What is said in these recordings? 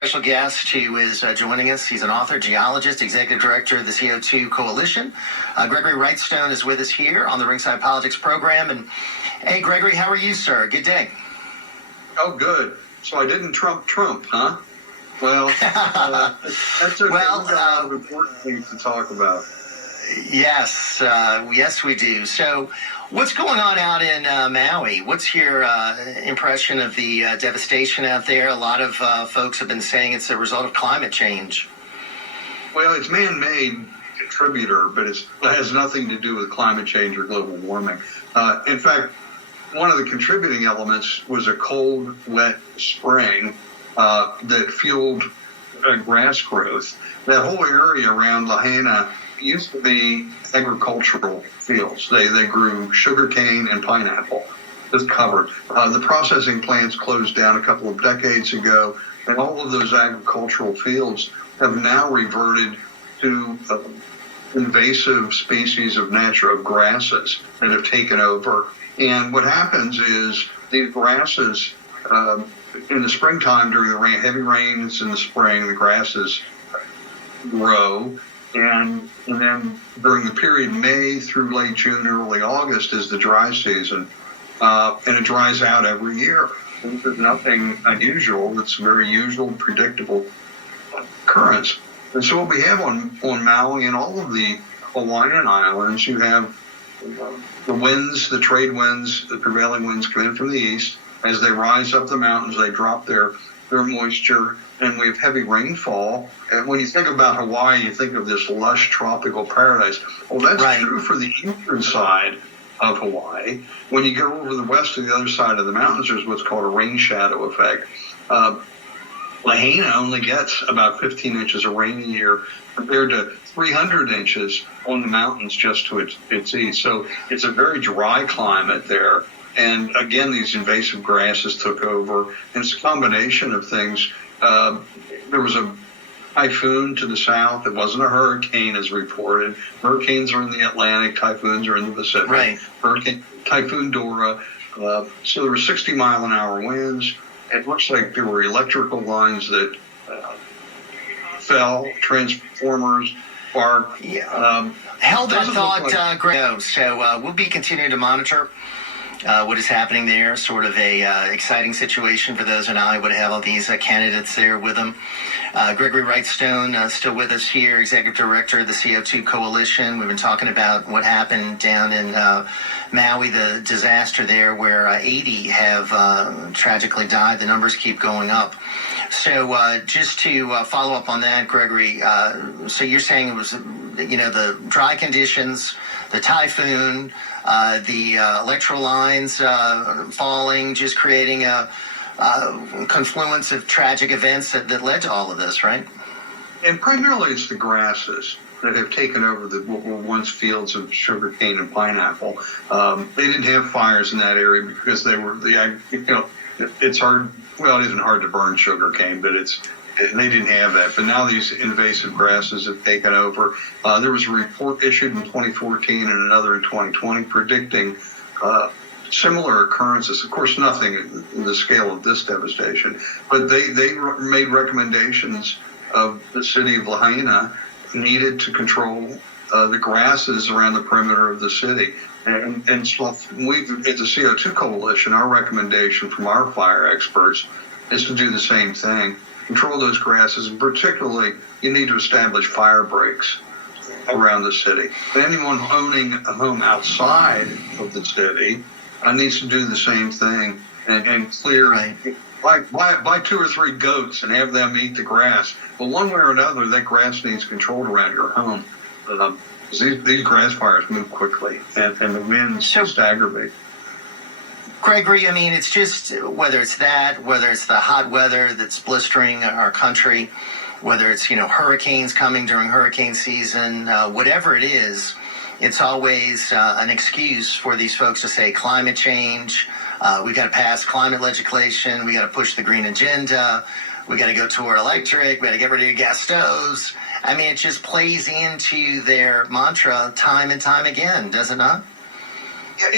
Special guest who is joining us. He's an author, geologist, executive director of the CO2 Coalition. Gregory Wrightstone is with us here on the Ringside Politics program. And hey, Gregory, how are you, sir? Good day. Oh, good. So I didn't trump Trump, huh? Well, that's okay. Well, We've got a lot of important things to talk about. Yes, yes, we do. So what's going on out in Maui? What's your impression of the devastation out there? A lot of folks have been saying it's a result of climate change. Well, it's man-made contributor, but it has nothing to do with climate change or global warming. In fact, one of the contributing elements was a cold, wet spring that fueled grass growth. That whole area around Lahaina used to be agricultural fields. They grew sugarcane and pineapple, just covered. The processing plants closed down a couple of decades ago, and all of those agricultural fields have now reverted to invasive species of natural grasses that have taken over. And what happens is these grasses, in the springtime during the heavy rains in the spring, the grasses grow. And then during the period May through late June, early August is the dry season, and it dries out every year. There's nothing unusual. It's a very usual, predictable occurrence. And so what we have on Maui and all of the Hawaiian islands, you have the winds, the trade winds, the prevailing winds come in from the east. As they rise up the mountains, they drop their moisture, and we have heavy rainfall. And when you think about Hawaii, you think of this lush tropical paradise. Well, that's true for the eastern side of Hawaii. When you go over the west to the other side of the mountains, there's what's called a rain shadow effect. Lahaina only gets about 15 inches of rain a year compared to 300 inches on the mountains just to its east. So it's a very dry climate there. And again, these invasive grasses took over. And it's a combination of things. There was a typhoon to the south. It wasn't a hurricane as reported. Hurricanes are in the Atlantic. Typhoons are in the Pacific. Right. Typhoon Dora. So there were 60-mile-an-hour winds. It looks like there were electrical lines that fell, transformers, sparked. Held that thought, Greg. So we'll be continuing to monitor what is happening there. Sort of a exciting situation for those in Iowa to have all these candidates there with them. Gregory Wrightstone still with us here, Executive Director of the CO2 Coalition. We've been talking about what happened down in Maui, the disaster there where 80 have tragically died. The numbers keep going up. So just to follow up on that, Gregory, so you're saying it was, the dry conditions, the typhoon, the electrical lines falling, just creating a confluence of tragic events that led to all of this, right? And primarily it's the grasses that have taken over what were once fields of sugarcane and pineapple. They didn't have fires in that area because they were it's hard. Well, it isn't hard to burn sugarcane, but they didn't have that. But now these invasive grasses have taken over. There was a report issued in 2014 and another in 2020 predicting similar occurrences. Of course, nothing in the scale of this devastation, but they made recommendations of the city of Lahaina needed to control the grasses around the perimeter of the city. And so we, at the CO2 Coalition, our recommendation from our fire experts is to do the same thing. Control those grasses, and particularly you need to establish fire breaks around the city. And anyone owning a home outside of the city needs to do the same thing and clear. Right. Buy 2 or 3 goats and have them eat the grass. But one way or another, that grass needs controlled around your home. These grass fires move quickly, and the winds just aggravate. Gregory, I mean, it's just whether it's the hot weather that's blistering our country, whether it's, hurricanes coming during hurricane season, whatever it is, it's always an excuse for these folks to say climate change. We got to pass climate legislation. We got to push the green agenda. We got to go toward electric. We got to get rid of gas stoves. I mean, it just plays into their mantra time and time again, does it not? Yeah,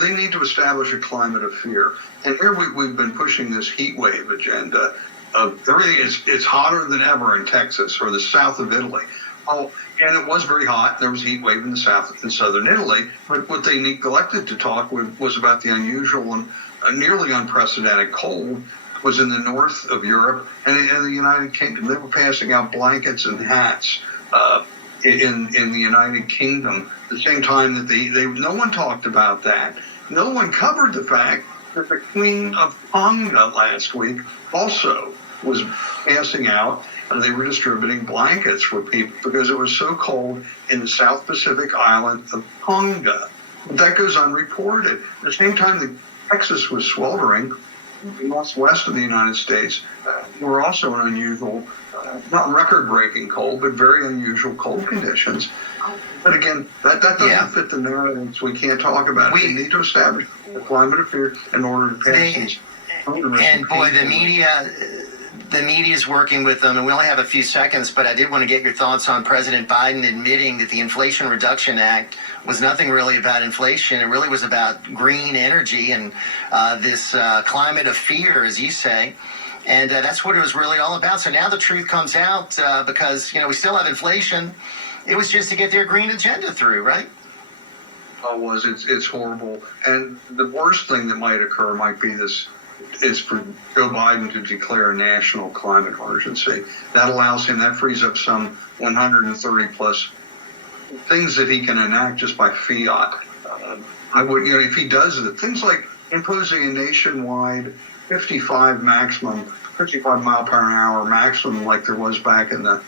they need to establish a climate of fear. And here we've been pushing this heat wave agenda. everything. It's hotter than ever in Texas or the south of Italy. Oh, and it was very hot. There was a heat wave in the south and southern Italy. But what they neglected to talk was about the unusual and nearly unprecedented cold was in the north of Europe and in the United Kingdom. They were passing out blankets and hats in the United Kingdom at the same time that they no one talked about that. No one covered the fact that the Queen of Tonga last week also was passing out. They were distributing blankets for people because it was so cold in the South Pacific island of Tonga. That goes unreported. At the same time that Texas was sweltering, northwest of the United States, were also in unusual, not record-breaking cold, but very unusual cold conditions. But again, that doesn't fit the narratives. We can't talk about it. We need to establish a climate of fear in order to pass these. And boy, the media is working with them, and we only have a few seconds, but I did want to get your thoughts on President Biden admitting that the Inflation Reduction Act was nothing really about inflation. It really was about green energy and this climate of fear, as you say. And that's what it was really all about. So now the truth comes out because, we still have inflation. It was just to get their green agenda through, right? It's horrible. And the worst thing that might occur might be this is for Joe Biden to declare a national climate emergency. That allows him, that frees up some 130 plus things that he can enact just by fiat. I would, if he does it, things like imposing a nationwide 55 mile per hour maximum, like there was back in the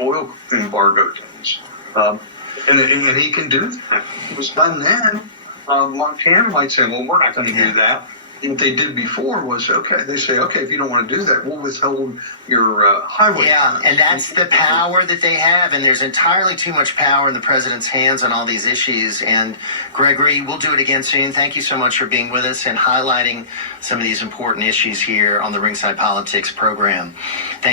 oil embargo days. And he can do that. It was done then. Montana might say, well, we're not going to do that. What they did before was, they say, if you don't want to do that, we'll withhold your highway. Yeah, and that's the power that they have, and there's entirely too much power in the president's hands on all these issues. And Gregory, we'll do it again soon. Thank you so much for being with us and highlighting some of these important issues here on the Ringside Politics program. Thank